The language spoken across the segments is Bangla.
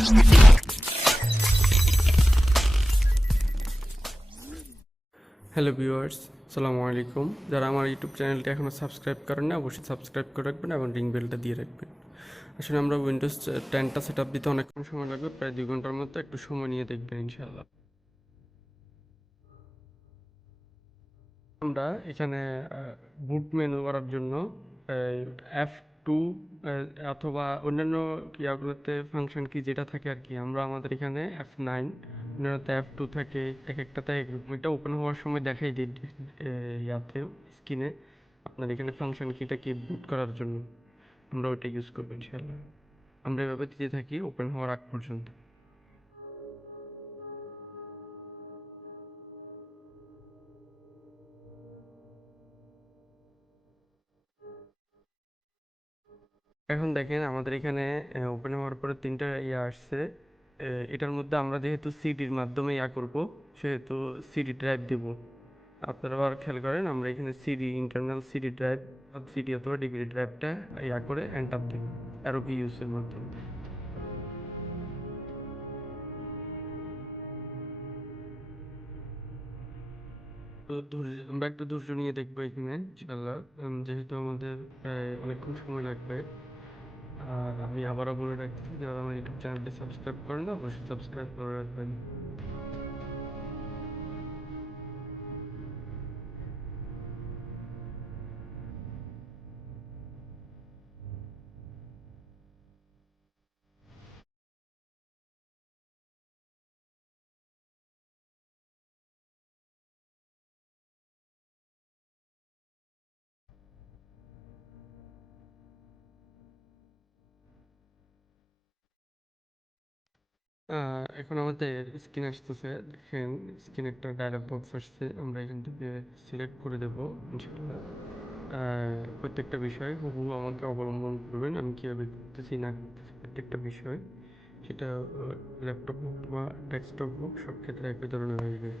হ্যালো ভিউয়ার্স, আসসালামু আলাইকুম। যারা আমার ইউটিউব চ্যানেলটি এখনও সাবস্ক্রাইব করেন না, অবশ্যই সাবস্ক্রাইব করে রাখবেন এবং রিং বেলটা দিয়ে রাখবেন। আসলে আমরা উইন্ডোজ 10টা সেট আপ দিতে অনেকক্ষণ সময় লাগবে, প্রায় 2 ঘন্টার মতো। একটু সময় নিয়ে দেখবেন ইনশাল্লাহ। আমরা এখানে বুট মেনু করার জন্য F2 অথবা অন্যান্য ইয়াগুলোতে ফাংশন কি যেটা থাকে আর কি, আমরা আমাদের এখানে F9, অন্যান্যতে F2 থাকে। এক একটাতে এক রকম। এটা ওপেন হওয়ার সময় দেখাই দিই ইয়াতে, স্ক্রিনে। আপনার এখানে ফাংশন কিটা কি বুট করার জন্য আমরা ওইটা ইউজ করবো ইনশাল্লাহ। আমরা এভাবে দিতে থাকি ওপেন হওয়ার আগ পর্যন্ত। এখন দেখেন আমাদের এখানে ওপেন হওয়ার পরে 3টা ইয়ে আসছে। এটার মধ্যে আমরা যেহেতু সিডির মাধ্যমে ইয়া করব, সেহেতু সিডি ড্রাইভ দেব। আপনারা আবার খেয়াল করেন, আমরা এখানে CD, internal CD drive, CD অথবা ডিভিডি ড্রাইভটা ইয়া করে এন্টার দেব অ্যারো কি ইউজের মাধ্যমে। তো আমরা একটু ধৈর্য নিয়ে দেখবো এখানে ইনশাল্লাহ। যেহেতু আমাদের প্রায় অনেকক্ষণ সময় লাগবে। আর আমি আবারও বলে রাখছি, যারা আমার ইউটিউব চ্যানেলটি সাবস্ক্রাইব করেন না, অবশ্যই সাবস্ক্রাইব করে রাখবেন। এখন আমাদের স্ক্রিন আসতেছে, দেখেন স্ক্রিনে একটা ডায়লগ বক্স আসছে। আমরা এখান থেকে সিলেক্ট করে দেব ইনশাল্লাহ। প্রত্যেকটা বিষয় হুবহু আমাকে অবলম্বন করবেন, আমি কীভাবে করতেছি না করতেছি প্রত্যেকটা বিষয়। সেটা ল্যাপটপ হোক বা ডেস্কটপ হোক, সব ক্ষেত্রে একই ধরনের হয়ে।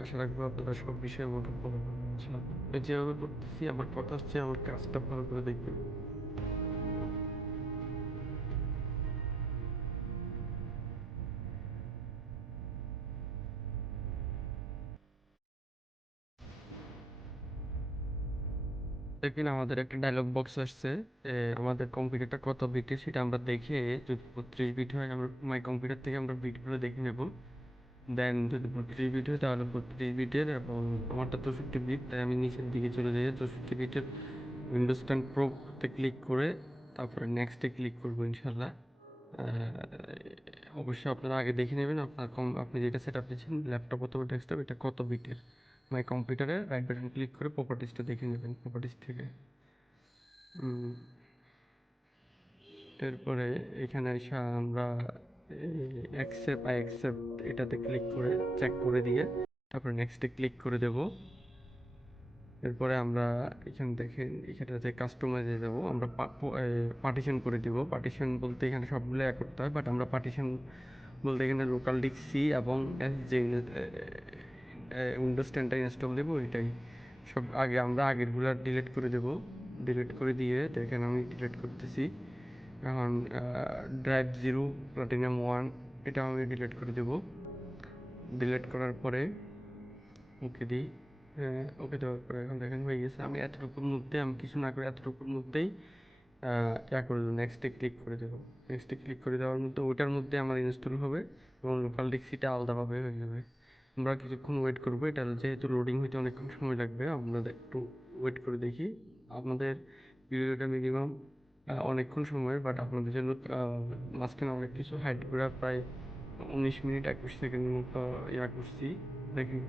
আশা রাখবো আপনারা সব বিষয়ে আমাকে ফলো করবেন ইনশাল্লাহ। আমি যেভাবে করতেছি, আমার কথা হচ্ছে, আমার কাজটা ভালো করে দেখবেন। দেখেন আমাদের একটা ডায়লগ বক্স আসছে। আমাদের কম্পিউটারটা কত বিটের সেটা আমরা দেখে, যদি 32 বিট হয়, আমরা মাই কম্পিউটার থেকে আমরা বিটগুলো দেখে নেব। দেন যদি 32 বিট হয় তাহলে 32 বিটের, এবং আমারটা 64 বিট, তাই আমি নিচের দিকে চলে যাই। 64 বিটের উইন্ডোজ 10 প্রোতে ক্লিক করে তারপরে নেক্সটে ক্লিক করবো ইনশাল্লাহ। অবশ্যই আপনারা আগে দেখে নেবেন আপনার আপনি যেটা সেট আপ দিচ্ছেন, ল্যাপটপ অথবা ডেস্কটপ, এটা কত বিটের। মাই কম্পিউটারে রাইট বাটন ক্লিক করে প্রপার্টিসটা দেখে নেবেন প্রপার্টিস থেকে। উম, এরপরে এখানে এসে আমরা অ্যাকসেপ্ট এটাতে ক্লিক করে চেক করে দিয়ে তারপরে নেক্সটে ক্লিক করে দেব। এরপরে আমরা এখানে দেখেন, এখানটাতে কাস্টমাইজে যাবো। আমরা পার্টিশন করে দিব। পার্টিশন বলতে এখানে সবগুলো এক করতে হয়, বাট আমরা পার্টিশন বলতে এখানে লোকাল ডিস্ক সি এবং যে উইন্ডোজ 10টা ইনস্টল দেবো এটাই। সব আগে আমরা আগেরগুলো ডিলিট করে দেবো। ডিলিট করে দিয়ে দেখেন আমি ডিলিট করতেছি। এখন ড্রাইভ 0, প্লাটিনাম 1, এটা আমি ডিলিট করে দেবো। ডিলিট করার পরে ওকে দিই। হ্যাঁ, ওকে দেওয়ার পরে এখন দেখেন হয়ে গেছে। আমি এতটুকুর মধ্যে, আমি কিছু না করে এতটুকুর মধ্যেই ইয়া করে দেবো, নেক্সটে ক্লিক করে দেবো। নেক্সটে ক্লিক করে দেওয়ার মধ্যে ওটার মধ্যে আমার ইনস্টল হবে এবং লোকাল ডিক্সিটা আলাদাভাবে হয়ে যাবে। আমরা কিছুক্ষণ ওয়েট করবো, এটা যেহেতু লোডিং হইতে অনেকক্ষণ সময় লাগবে, আমরা একটু ওয়েট করে দেখি। আপনাদের ভিডিওটা মিনিমাম অনেকক্ষণ সময়, বাট আপনাদের জন্য মাঝখানে অনেক কিছু হাইড করে প্রায় 19 মিনিট 21 সেকেন্ড মতো ইয়া করছি। দেখেন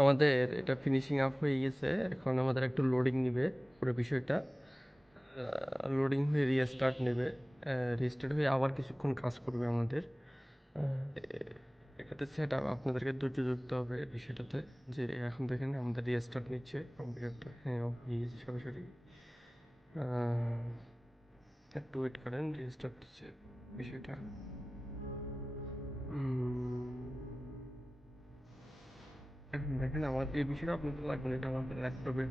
আমাদের এটা ফিনিশিং আপ হয়ে গেছে। এখন আমাদের একটু লোডিং নিবে পুরো বিষয়টা। লোডিং হয়ে রিস্টার্ট নেবে। রেজিস্টার্ড হয়ে আবার কিছুক্ষণ কাজ করবে আমাদের। এটাতে সেট আপ আপনাদেরকে ধৈর্য ধরতে হবে বিষয়টাতে, যে এখন দেখেন আমাদের রেজিস্টার্ট নিচ্ছে কম্পিউটারটা, হ্যাঁ অফ হয়ে গেছে সরাসরি। একটু ওয়েট করেন, রেজিস্টার দিচ্ছে বিষয়টা। এখন দেখেন আমার এই বিষয়টা আপনাদের লাগবে না, এটা আমাদের ল্যাপটপের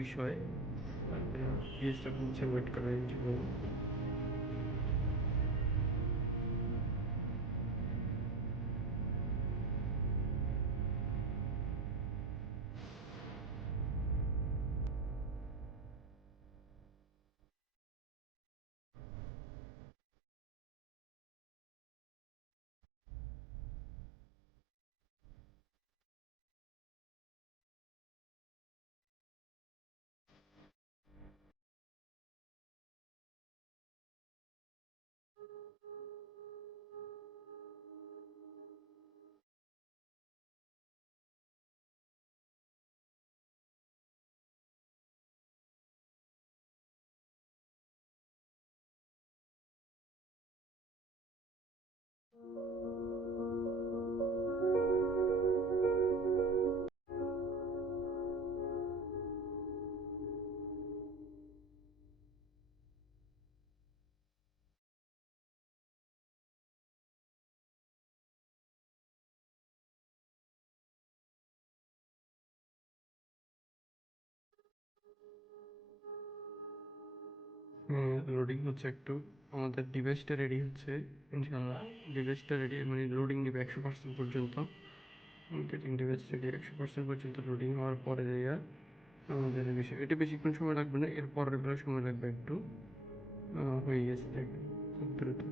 বিষয়। রেজিস্টার নিচ্ছে, ওয়েট করেন। লোডিং হচ্ছে একটু, আমাদের ডিভাইসটা রেডি হচ্ছে ইনশাল্লাহ। ডিভাইসটা রেডি মানে লোডিং নেবে 100% পর্যন্ত। গেটিং ডিভাইস রেডি 100% পর্যন্ত লোডিং হওয়ার পরে যাইয়া আমাদের বিষয় এটা বেশিক্ষণ সময় লাগবে না, এর পরের গুলো সময় লাগবে একটু। হয়ে গেছে দেখবেন খুব দ্রুত।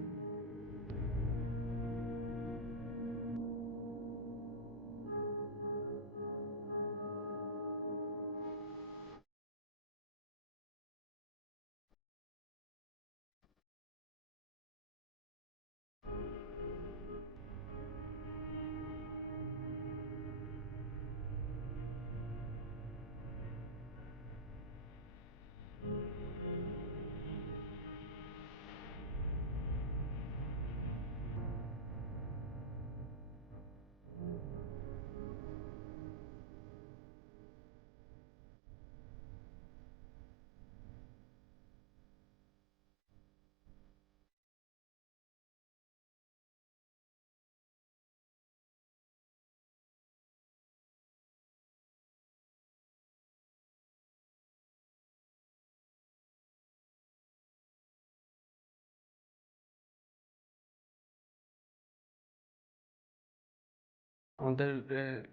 আমাদের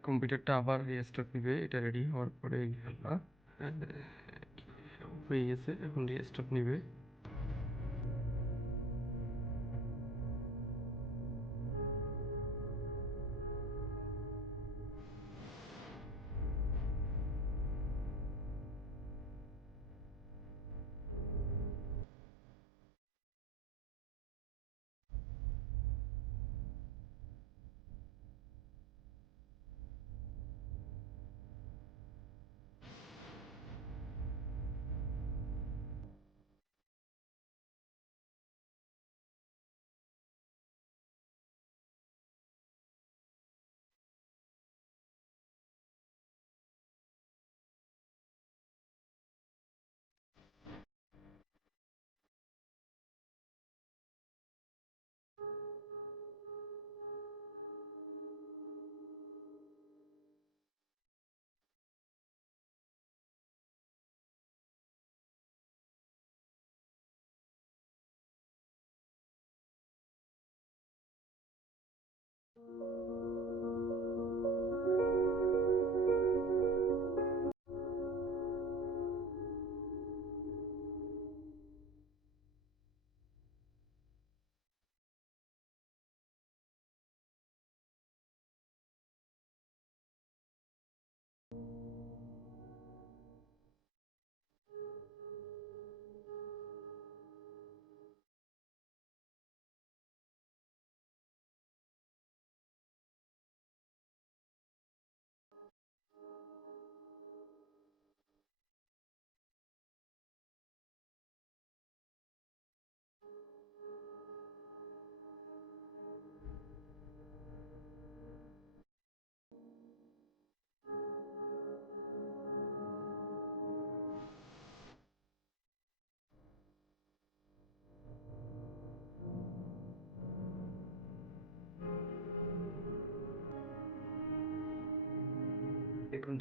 কম্পিউটারটা আবার রিস্টার্ট নিবে, এটা রেডি হওয়ার পরে ইনশাল্লাহ। আহ, হয়ে গেছে, এখন রিস্টার্ট নিবে।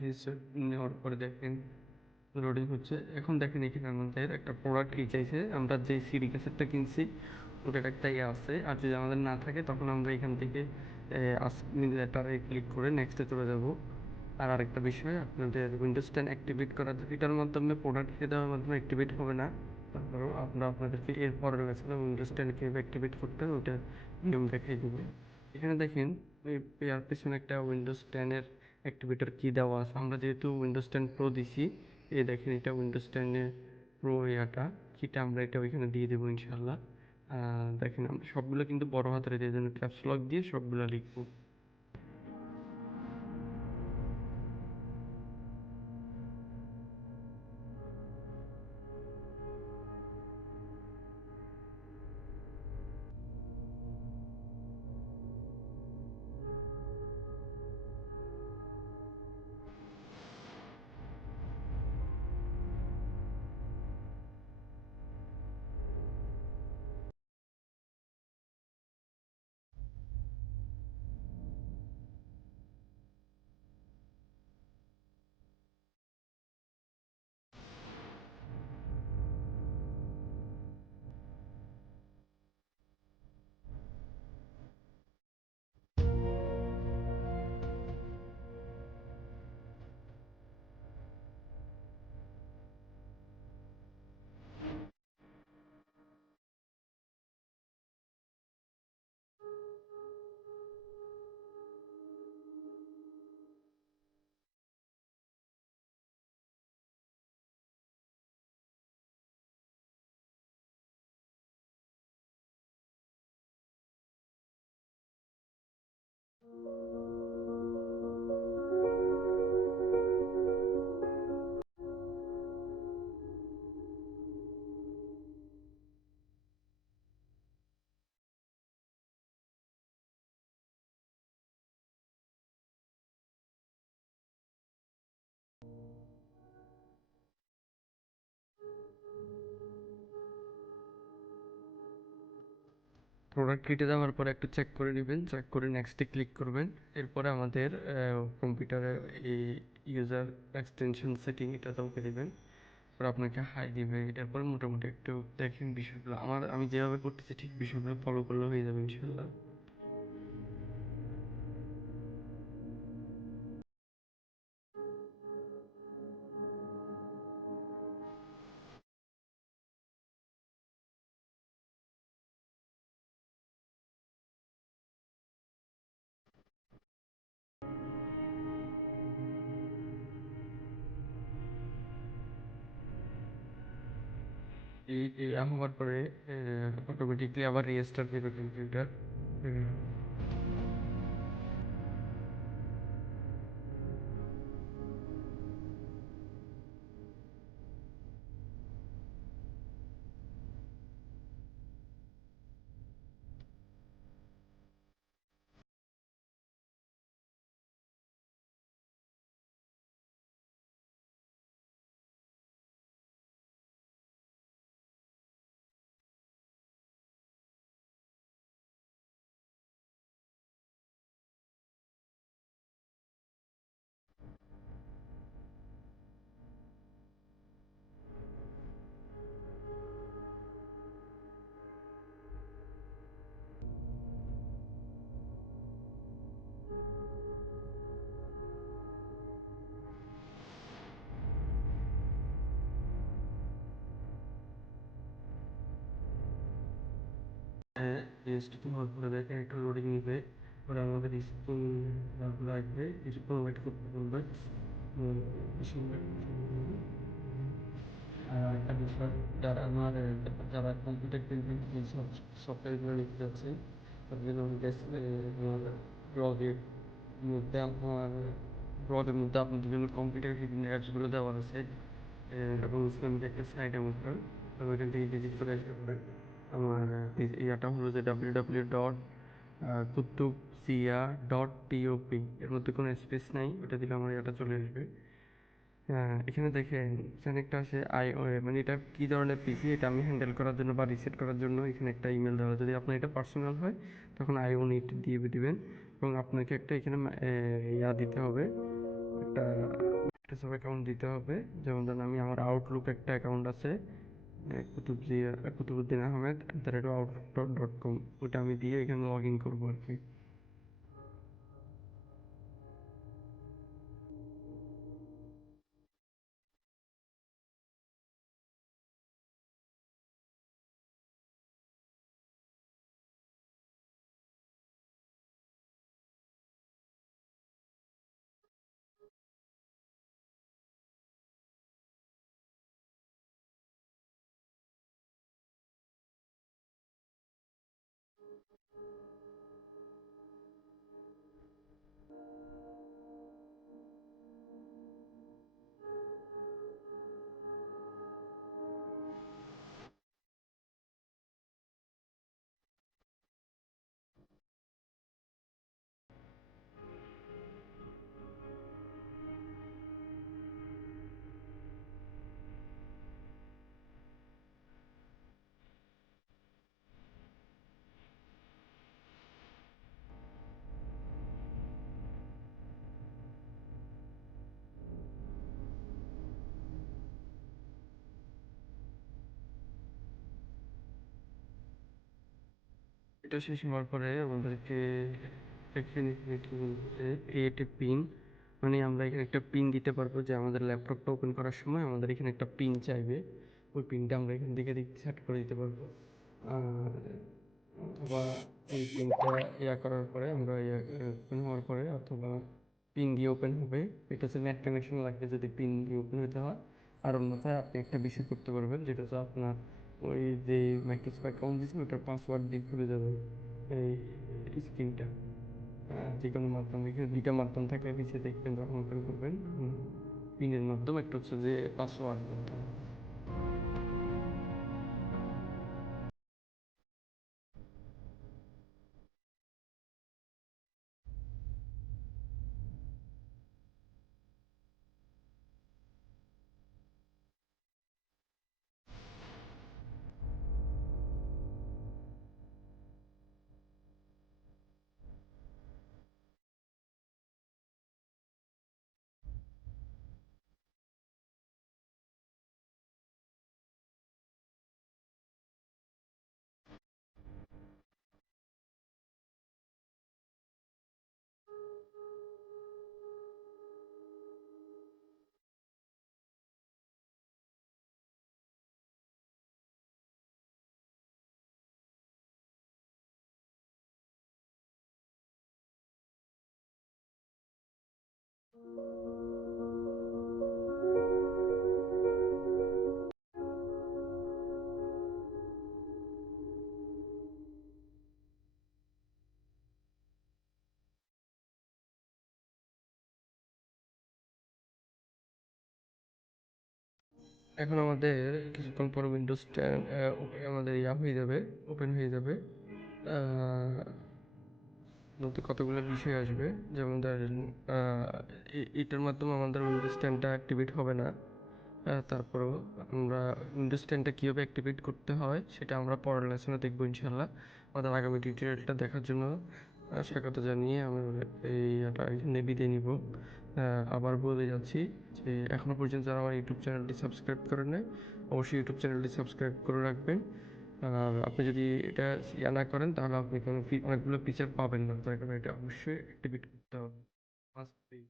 রেজিস্টার নেওয়ার পরে দেখেন লোডিং হচ্ছে। এখন দেখেন এখানে আমাদের একটা প্রোডাক্ট কি চাইছে, আমরা যে সিডি ক্যাসেটটা কিনছি ওটার একটা ইয়ে আছে, আর যদি আমাদের না থাকে তখন আমরা এখান থেকে লেটারে ক্লিক করে নেক্সটে চলে যাব। আর আরেকটা বিষয়, আপনাদের উইন্ডোজ 10 অ্যাক্টিভেট করা, এটার মাধ্যমে প্রোডাক্ট দেওয়ার মাধ্যমে অ্যাক্টিভেট হবে না, তারপরেও আমরা আপনাদেরকে এর পরের লেসনে উইন্ডোজ 10 কীভাবে অ্যাক্টিভেট করতে হয় ওটার নিয়ম দেখিয়ে দেবো। এখানে দেখেন এর পিছনে একটা উইন্ডোজ 10 এর অ্যাক্টিভেটর কি দেওয়া আছে। আমরা যেহেতু উইন্ডোজ 10 প্রো দিছি, এই দেখেন এটা উইন্ডোজ 10 এর প্রো ইয়াটা কিটা, আমরা এটা ওইখানে দিয়ে দেবো ইনশাল্লাহ। দেখেন আমরা সবগুলো কিন্তু বড় হাতের দিয়ে জন্য ক্যাপস লক দিয়ে সবগুলো লিখবো। প্রোডাক্ট কেটে দেওয়ার পরে একটু চেক করে নেবেন, চেক করে নেক্সটে ক্লিক করবেন। এরপরে আমাদের কম্পিউটারে এই ইউজার এক্সটেনশন সেটিং এটাতেও করে দেবেন, এরপর আপনাকে হাই দিবে। এরপরে মোটামুটি একটু দেখেন বিষয়গুলো, আমি যেভাবে করতেছি ঠিক বিষয়গুলো ফলো করলে হয়ে যাবে ইনশাল্লাহ। এই হওয়ার পরে অটোমেটিকলি আবার রিস্টার্ট দেবে কম্পিউটার। হ্যাঁ, রেজিস্ট্রেশন হওয়ার পরে দেখেন একটু লোডিং নিবে, পরে আমাদের স্কুল লাগবে, স্কুল ওয়েট করতে বলবে। আর একটা বিষয়, যারা কম্পিউটার প্রিন্টিং এইসব সফটওয়্যারগুলো লিখতে যাচ্ছে তাদের জন্য আমার ব্লগের মধ্যে আপনাদের জন্য কম্পিউটার প্রিন্টিং অ্যাপসগুলো দেওয়া আছে, এবং ইসলামিক একটা সাইট আমার, ওইখান থেকে ভিজিট করে আসতে পারেন। আমার ইয়াটা হলো যে www.kutubsia.top, এর মধ্যে কোনো স্পেস নাই, ওটা দিলে আমার ইয়াটা চলে আসবে। এখানে দেখেন এখানে একটা আছে মানে এটা কী ধরনের পিসি, এটা আমি হ্যান্ডেল করার জন্য বা রিসেট করার জন্য এখানে একটা ইমেল দেওয়া, যদি আপনার এটা পার্সোনাল হয় তখন আই ওন ইট দিয়ে দিবেন, এবং আপনাকে একটা এখানে ইয়া দিতে হবে, একটা মাইক্রোসফট অ্যাকাউন্ট দিতে হবে। যেমন ধরেন আমি আমার আউটলুক একটা অ্যাকাউন্ট আছে, কুতুবুদ্দিন আহমেদ @outlook.com, ওটা আমি দিয়ে এখানে লগ ইন করবো আর কি। এটা শেষ হওয়ার পরে আমাদেরকে এখানে ক্রিয়েট এ পিন, মানে আমরা এখানে একটা পিন দিতে পারবো, যে আমাদের ল্যাপটপটা ওপেন করার সময় আমাদের এখানে একটা পিন চাইবে, ওই পিনটা আমরা এখান থেকে সেট করে দিতে পারবো। আর অথবা এই পিনটা করার পরে আমরা ওপেন হওয়ার পরে, অথবা পিন দিয়ে ওপেন হবে, এটা হচ্ছে নেট কানেকশন লাগবে যদি পিন দিয়ে ওপেন হতে হয়। আর অন্যথায় আপনি একটা বিষয় করতে পারবেন, যেটা হচ্ছে আপনার ওই যে মাইক্রোসফট অ্যাকাউন্ট দিয়েছেন ওটার পাসওয়ার্ড দিয়ে খুলে যাবে এই স্ক্রিনটা। যে কোনো মাধ্যমে, এখানে দুইটা মাধ্যম থাকলে নিচে দেখবেন যখন ওপেন করবেন, পিনের মাধ্যম, একটা হচ্ছে যে পাসওয়ার্ড মাধ্যম। এখন আমাদের কিছুক্ষণ পর উইন্ডোজ 10 আমাদের হয়ে যাবে, ওপেন হয়ে যাবে। নতুন কতগুলো বিষয় আসবে, যেমন ধরেন এটার মাধ্যমে আমাদের উইন্ডোজ 10টা অ্যাক্টিভেট হবে না। তারপরেও আমরা উইন্ডোজ 10টা কীভাবে অ্যাক্টিভেট করতে হয় সেটা আমরা পরের লেসনে দেখবো ইনশাল্লাহ। আমাদের আগামী টিউটোরিয়ালটা দেখার জন্য স্বাগত জানিয়ে আমি এটা এখানে বিদায় নিব। আবার বলে যাচ্ছি যে এখনও পর্যন্ত যারা আমার ইউটিউব চ্যানেলটি সাবস্ক্রাইব করে নেয়, অবশ্যই ইউটিউব চ্যানেলটি সাবস্ক্রাইব করে রাখবেন। আর আপনি যদি এটা না করেন তাহলে আপনি কোনো অনেকগুলো ফিচার পাবেন না, তো এটা অবশ্যই অ্যাক্টিভেট করতে হবে, মাস্ট বি।